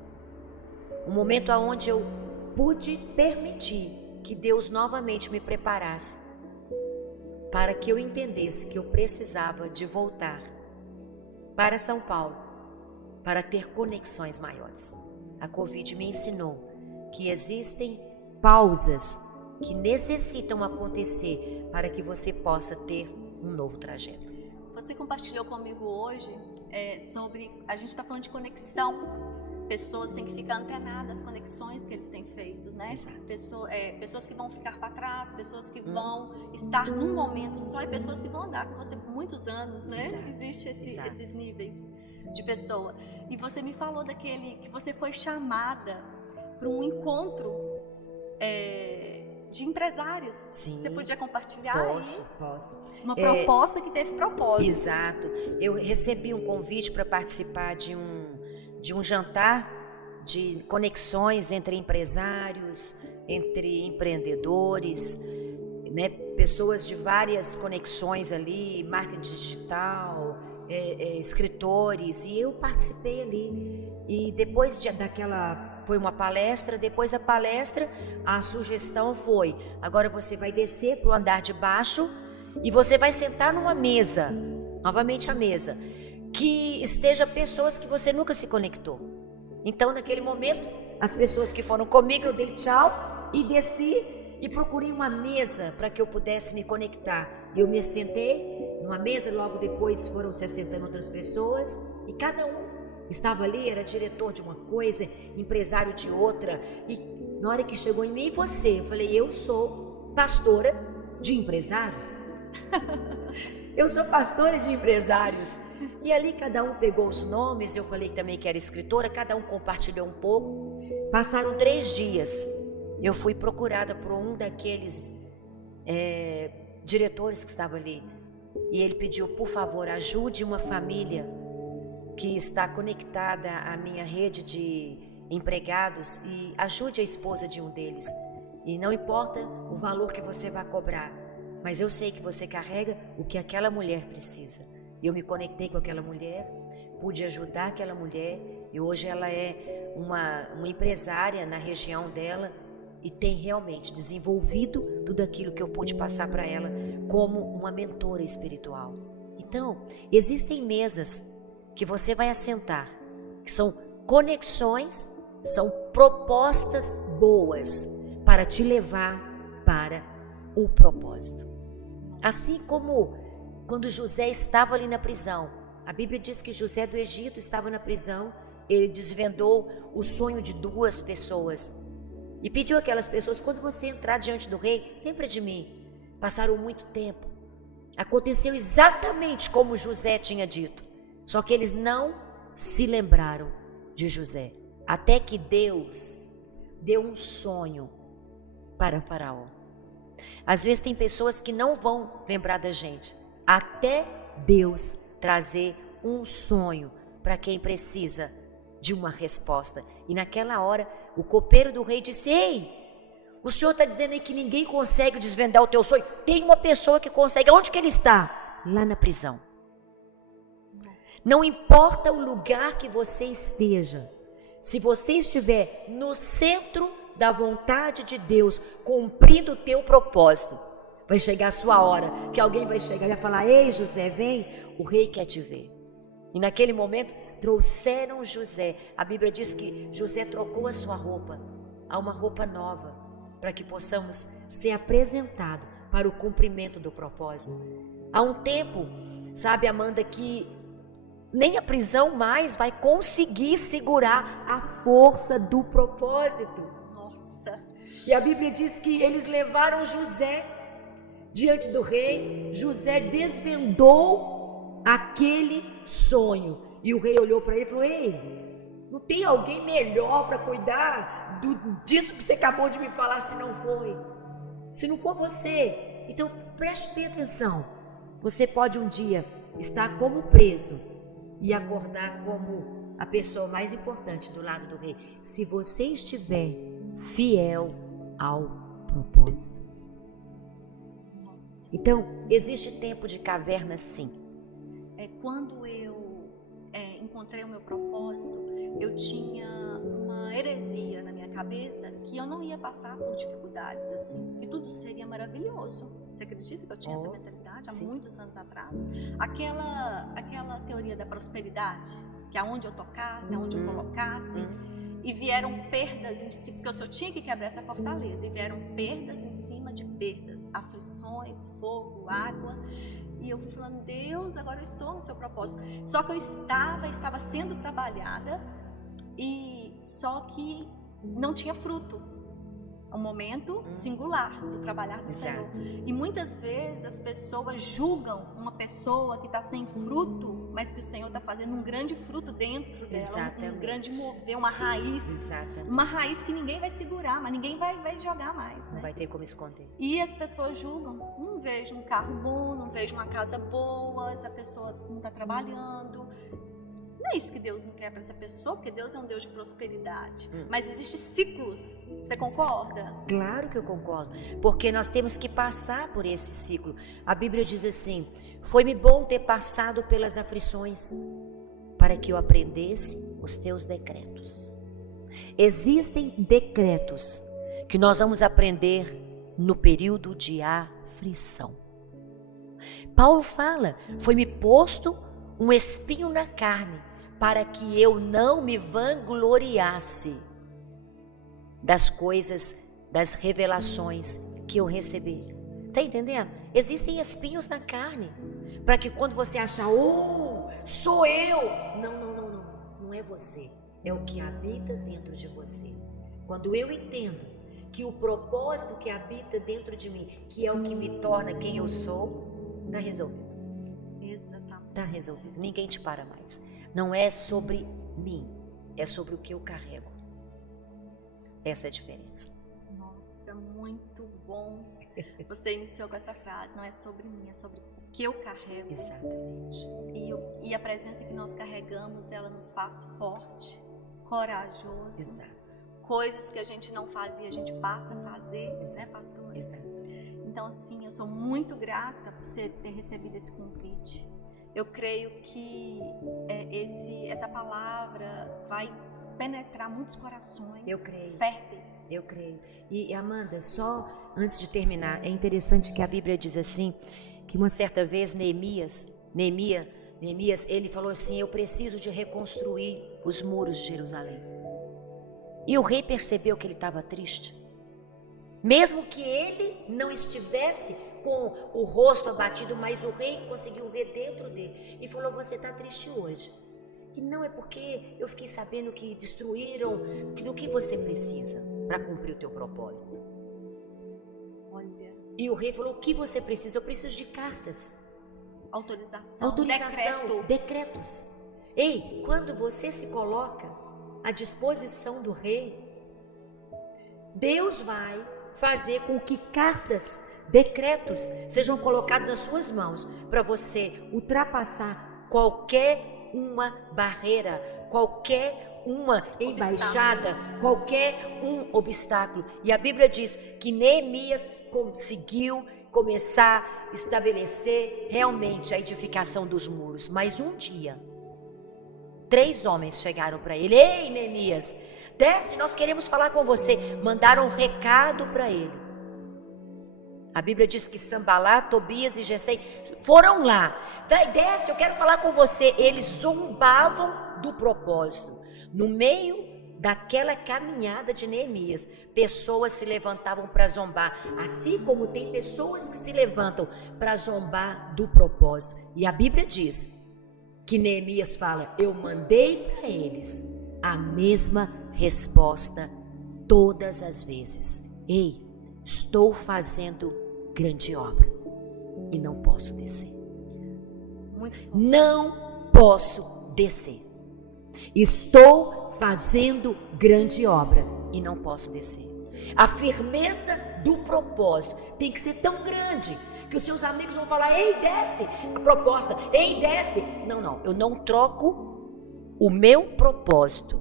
um momento onde eu pude permitir que Deus novamente me preparasse para que eu entendesse que eu precisava de voltar para São Paulo para ter conexões maiores. A Covid me ensinou que existem pausas que necessitam acontecer para que você possa ter um novo trajeto. Você compartilhou comigo hoje sobre, a gente está falando de conexão. Pessoas têm que ficar antenadas às conexões que eles têm feito, né? Pessoas que vão ficar para trás, pessoas que vão estar num momento só e pessoas que vão andar com você por muitos anos, né? Existem esses níveis de pessoa. E você me falou daquele que você foi chamada para um encontro de empresários. Sim. Você podia compartilhar? Posso. Uma proposta que teve propósito. Exato. Eu recebi um convite para participar de um jantar de conexões entre empresários, entre empreendedores, né? Pessoas de várias conexões ali, marketing digital, escritores, e eu participei ali. E depois foi uma palestra, depois da palestra a sugestão foi: agora você vai descer para o andar de baixo e você vai sentar numa mesa, novamente a mesa, que esteja pessoas que você nunca se conectou. Então, naquele momento, as pessoas que foram comigo, eu dei tchau e desci e procurei uma mesa para que eu pudesse me conectar. Eu me sentei numa mesa, logo depois foram se assentando outras pessoas e cada um estava ali, era diretor de uma coisa, empresário de outra. E na hora que chegou em mim, e você? Eu falei: eu sou pastora de empresários. Eu sou pastora de empresários. E ali cada um pegou os nomes, eu falei também que era escritora, cada um compartilhou um pouco. Passaram 3 dias, eu fui procurada por um daqueles diretores que estava ali. E ele pediu: por favor, ajude uma família que está conectada à minha rede de empregados e ajude a esposa de um deles. E não importa o valor que você vai cobrar, mas eu sei que você carrega o que aquela mulher precisa. Eu me conectei com aquela mulher, pude ajudar aquela mulher e hoje ela é uma empresária na região dela e tem realmente desenvolvido tudo aquilo que eu pude passar para ela como uma mentora espiritual. Então, existem mesas que você vai assentar, que são conexões, são propostas boas para te levar para o propósito. Assim como quando José estava ali na prisão, a Bíblia diz que José do Egito estava na prisão, ele desvendou o sonho de 2 pessoas e pediu àquelas pessoas: quando você entrar diante do rei, lembra de mim. Passaram muito tempo, aconteceu exatamente como José tinha dito, só que eles não se lembraram de José, até que Deus deu um sonho para Faraó. Às vezes tem pessoas que não vão lembrar da gente, até Deus trazer um sonho para quem precisa de uma resposta. E naquela hora, o copeiro do rei disse: ei, o senhor está dizendo aí que ninguém consegue desvendar o teu sonho? Tem uma pessoa que consegue. Onde que ele está? Lá na prisão. Não importa o lugar que você esteja, se você estiver no centro da vontade de Deus, cumprindo o teu propósito, vai chegar a sua hora, que alguém vai chegar e vai falar: ei, José, vem, o rei quer te ver. E naquele momento trouxeram José. A Bíblia diz que José trocou a sua roupa a uma roupa nova, para que possamos ser apresentados para o cumprimento do propósito. Há um tempo, sabe, Amanda, que nem a prisão mais vai conseguir segurar a força do propósito. Nossa. E a Bíblia diz que eles levaram José diante do rei. José desvendou aquele sonho. E o rei olhou para ele e falou: ei, não tem alguém melhor para cuidar disso que você acabou de me falar? Se não for você, então preste bem atenção. Você pode um dia estar como preso e acordar como a pessoa mais importante do lado do rei, se você estiver fiel ao propósito. Então, existe tempo de caverna, sim. Quando eu encontrei o meu propósito, eu tinha uma heresia na minha cabeça que eu não ia passar por dificuldades assim, que tudo seria maravilhoso. Você acredita que eu tinha essa mentalidade há muitos anos atrás? Aquela teoria da prosperidade, que aonde eu tocasse, aonde eu colocasse, e vieram perdas em si, porque eu só tinha que quebrar essa fortaleza, e vieram perdas em cima de perdas, aflições, fogo, água. E eu fui falando: Deus, agora eu estou no seu propósito. Só que eu estava sendo trabalhada, e só que não tinha fruto. Um momento singular do trabalhar do Senhor. E muitas vezes as pessoas julgam uma pessoa que está sem fruto, mas que o Senhor está fazendo um grande fruto dentro dela, um grande mover, uma raiz, uma raiz que ninguém vai segurar, mas ninguém vai jogar mais, né? Não vai ter como esconder. E as pessoas julgam: não vejo um carro bom, não vejo uma casa boa, essa pessoa não está trabalhando. Não é isso que Deus não quer para essa pessoa, porque Deus é um Deus de prosperidade. Mas existem ciclos. Você concorda? Claro que eu concordo, porque nós temos que passar por esse ciclo. A Bíblia diz assim: foi-me bom ter passado pelas aflições, para que eu aprendesse os teus decretos. Existem decretos que nós vamos aprender no período de aflição. Paulo fala: foi-me posto um espinho na carne, para que eu não me vangloriasse das coisas, das revelações que eu recebi. Está entendendo? Existem espinhos na carne, para que quando você achar: sou eu. Não é você, é o que habita dentro de você. Quando eu entendo que o propósito que habita dentro de mim, que é o que me torna quem eu sou, está resolvido. Exatamente. Está resolvido, ninguém te para mais. Não é sobre mim, é sobre o que eu carrego. Essa é a diferença. Nossa, muito bom. Você iniciou com essa frase: não é sobre mim, é sobre o que eu carrego. Exatamente. E a presença que nós carregamos, ela nos faz forte, corajoso. Exato. Coisas que a gente não fazia, a gente passa a fazer, né, pastor? Exato. Então, assim, eu sou muito grata por você ter recebido esse convite. Eu creio que essa palavra vai penetrar muitos corações. Eu creio. Férteis. Eu creio. E Amanda, só antes de terminar, é interessante que a Bíblia diz assim, que uma certa vez Neemias, ele falou assim: eu preciso de reconstruir os muros de Jerusalém. E o rei percebeu que ele estava triste. Mesmo que ele não estivesse com o rosto abatido, mas o rei conseguiu ver dentro dele e falou: você está triste hoje. E não é porque eu fiquei sabendo que destruíram, do que você precisa para cumprir o teu propósito. Olha. E o rei falou: o que você precisa? Eu preciso de cartas. Autorização, decretos. Ei, quando você se coloca à disposição do rei, Deus vai fazer com que cartas, decretos sejam colocados nas suas mãos para você ultrapassar qualquer uma barreira, qualquer uma embaixada, qualquer um obstáculo. E a Bíblia diz que Neemias conseguiu começar a estabelecer realmente a edificação dos muros. Mas um dia, 3 homens chegaram para ele: ei, Neemias, desce, nós queremos falar com você. Mandaram um recado para ele. A Bíblia diz que Sambalat, Tobias e Gesem foram lá. Vai, desce, eu quero falar com você. Eles zombavam do propósito. No meio daquela caminhada de Neemias, pessoas se levantavam para zombar, assim como tem pessoas que se levantam para zombar do propósito. E a Bíblia diz que Neemias fala: eu mandei para eles a mesma resposta todas as vezes. Ei, estou fazendo grande obra e não posso descer. Não posso descer. Estou fazendo grande obra e não posso descer. A firmeza do propósito tem que ser tão grande que os seus amigos vão falar: ei, desce a proposta, ei, desce. Não, eu não troco o meu propósito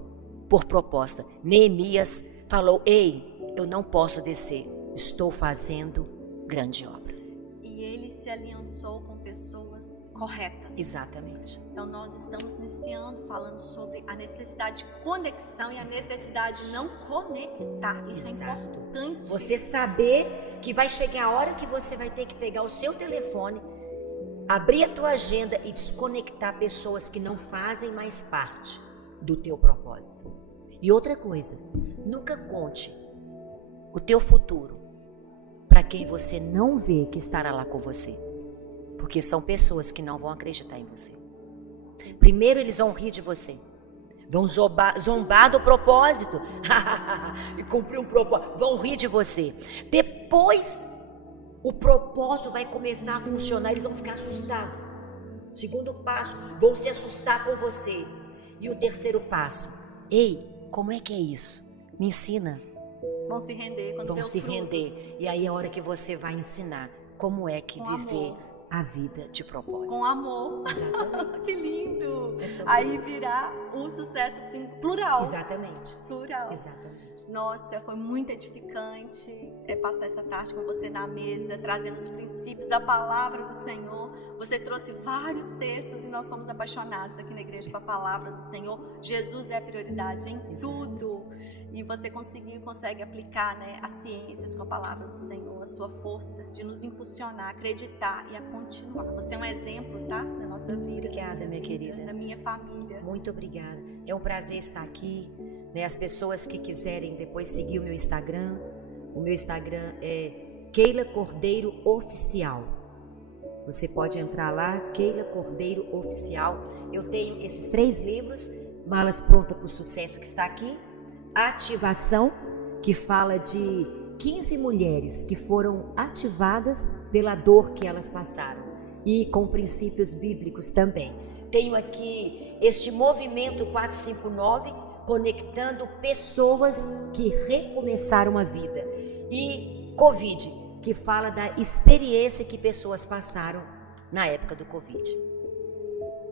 por proposta. Neemias falou: ei, eu não posso descer, estou fazendo grande obra. E ele se aliançou com pessoas corretas. Exatamente. Então nós estamos iniciando falando sobre a necessidade de conexão e a necessidade de não conectar. Isso é importante. Você saber que vai chegar a hora que você vai ter que pegar o seu telefone, abrir a tua agenda e desconectar pessoas que não fazem mais parte do teu propósito. E outra coisa, nunca conte o teu futuro para quem você não vê que estará lá com você. Porque são pessoas que não vão acreditar em você. Primeiro eles vão rir de você. Vão zombar do propósito. E cumprir um propósito. Vão rir de você. Depois, o propósito vai começar a funcionar. Eles vão ficar assustados. Segundo passo, vão se assustar com você. E o terceiro passo: ei, como é que é isso? Me ensina. Vão se render quando vão se render. E aí é a hora que você vai ensinar como é que viver a vida de propósito. Com amor. Exatamente. Que lindo. Aí virá um sucesso assim, plural. Exatamente. Plural. Exatamente. Nossa, foi muito edificante passar essa tarde com você na mesa, trazendo os princípios da palavra do Senhor. Você trouxe vários textos e nós somos apaixonados aqui na igreja com a palavra do Senhor. Jesus é a prioridade em tudo. E você consegue aplicar, né, as ciências com a palavra do Senhor, a sua força de nos impulsionar, acreditar e a continuar. Você é um exemplo, tá? Da nossa vida. Obrigada, minha querida. Da minha família. Muito obrigada. É um prazer estar aqui. Né? As pessoas que quiserem depois seguir o meu Instagram é Keila Cordeiro Oficial. Você pode entrar lá, Keila Cordeiro Oficial. Eu tenho esses 3 livros, Malas Prontas para o Sucesso, que está aqui. Ativação, que fala de 15 mulheres que foram ativadas pela dor que elas passaram, e com princípios bíblicos também. Tenho aqui este movimento 459, conectando pessoas que recomeçaram a vida, e Covid, que fala da experiência que pessoas passaram na época do Covid.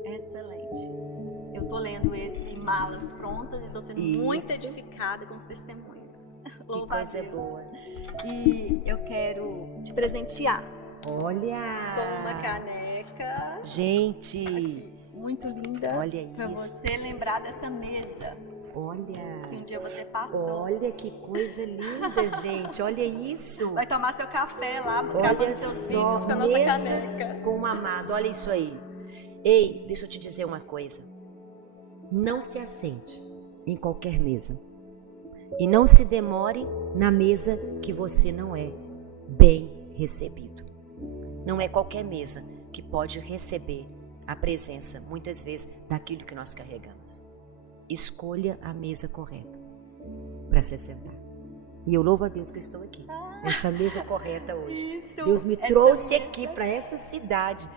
Excelente. Eu estou lendo esse Malas Prontas e estou sendo muito edificada com os testemunhos. Que coisa boa. E eu quero te presentear. Olha! Com uma caneca. Gente! Aqui, muito linda. Olha isso. Para você lembrar dessa mesa. Olha! Que um dia você passou. Olha que coisa linda, gente! Olha isso! Vai tomar seu café lá, gravando seus vídeos com a nossa caneca. Com o amado, olha isso aí. Ei, deixa eu te dizer uma coisa. Não se assente em qualquer mesa. E não se demore na mesa que você não é bem recebido. Não é qualquer mesa que pode receber a presença, muitas vezes, daquilo que nós carregamos. Escolha a mesa correta para se sentar. E eu louvo a Deus que eu estou aqui, nessa mesa correta hoje. Isso, Deus me trouxe aqui para essa cidade,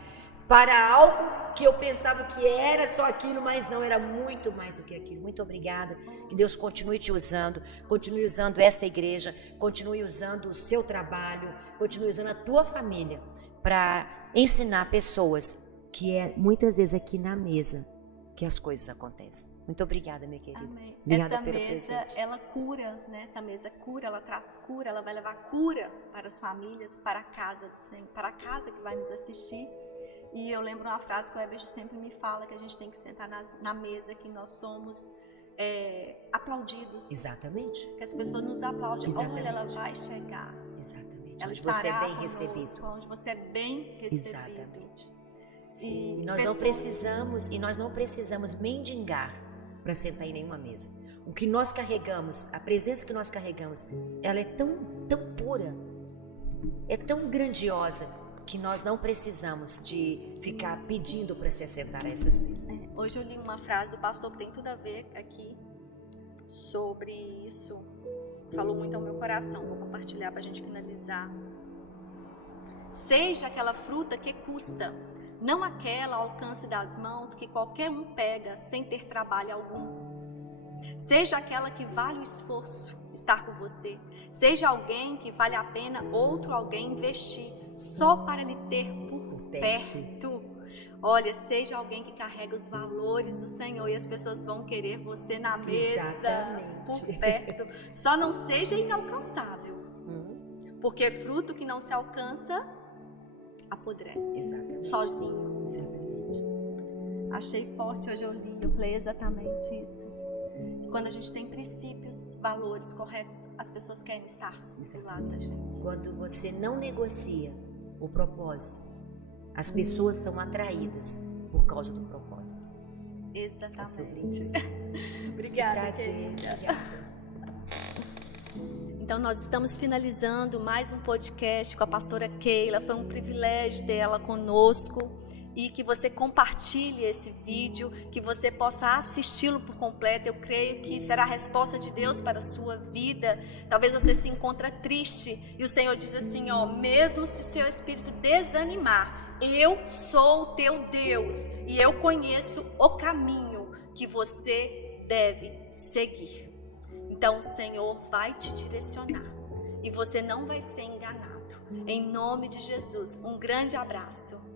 para algo que eu pensava que era só aquilo, mas não, era muito mais do que aquilo. Muito obrigada, que Deus continue te usando, continue usando esta igreja, continue usando o seu trabalho, continue usando a tua família para ensinar pessoas que é muitas vezes aqui na mesa que as coisas acontecem. Muito obrigada, minha querida. Amém. Obrigada Essa pelo mesa, presente. ela cura, né? Essa mesa cura, ela traz cura, ela vai levar cura para as famílias, para a casa do Senhor, para a casa que vai nos assistir. E eu lembro uma frase que o Herbert sempre me fala, que a gente tem que sentar na mesa, que nós somos aplaudidos. Exatamente. Que as pessoas nos aplaudem. Exatamente. Olha, ela vai chegar. Exatamente. Ela Onde você é estará bem conosco, recebido. onde você é bem recebido. Exatamente. E nós não precisamos mendigar para sentar em nenhuma mesa. O que nós carregamos, a presença que nós carregamos, ela é tão pura, é tão grandiosa, que nós não precisamos de ficar pedindo para se assentar a essas mesas. Hoje eu li uma frase do pastor que tem tudo a ver aqui sobre isso. Falou muito ao meu coração. Vou compartilhar para a gente finalizar. Seja aquela fruta que custa, não aquela ao alcance das mãos que qualquer um pega sem ter trabalho algum. Seja aquela que vale o esforço estar com você. Seja alguém que vale a pena outro alguém investir só para lhe ter por perto. Olha, seja alguém que carrega os valores do Senhor e as pessoas vão querer você na mesa. Exatamente. Por perto. Só não seja inalcançável. Porque fruto que não se alcança apodrece. Exatamente. Sozinho. Exatamente. Achei forte, hoje eu li, eu falei exatamente isso. Quando a gente tem princípios, valores corretos, as pessoas querem estar do lado da gente. Quando você não negocia o propósito, as pessoas são atraídas por causa do propósito. Exatamente. É sobre isso. Obrigada, Prazer. querida. Obrigada. Então nós estamos finalizando mais um podcast com a pastora Keila. Foi um privilégio ter ela conosco. E que você compartilhe esse vídeo, que você possa assisti-lo por completo. Eu creio que será a resposta de Deus para a sua vida. Talvez você se encontre triste e o Senhor diz assim, ó, mesmo se seu espírito desanimar, eu sou o teu Deus e eu conheço o caminho que você deve seguir. Então o Senhor vai te direcionar e você não vai ser enganado. Em nome de Jesus, um grande abraço.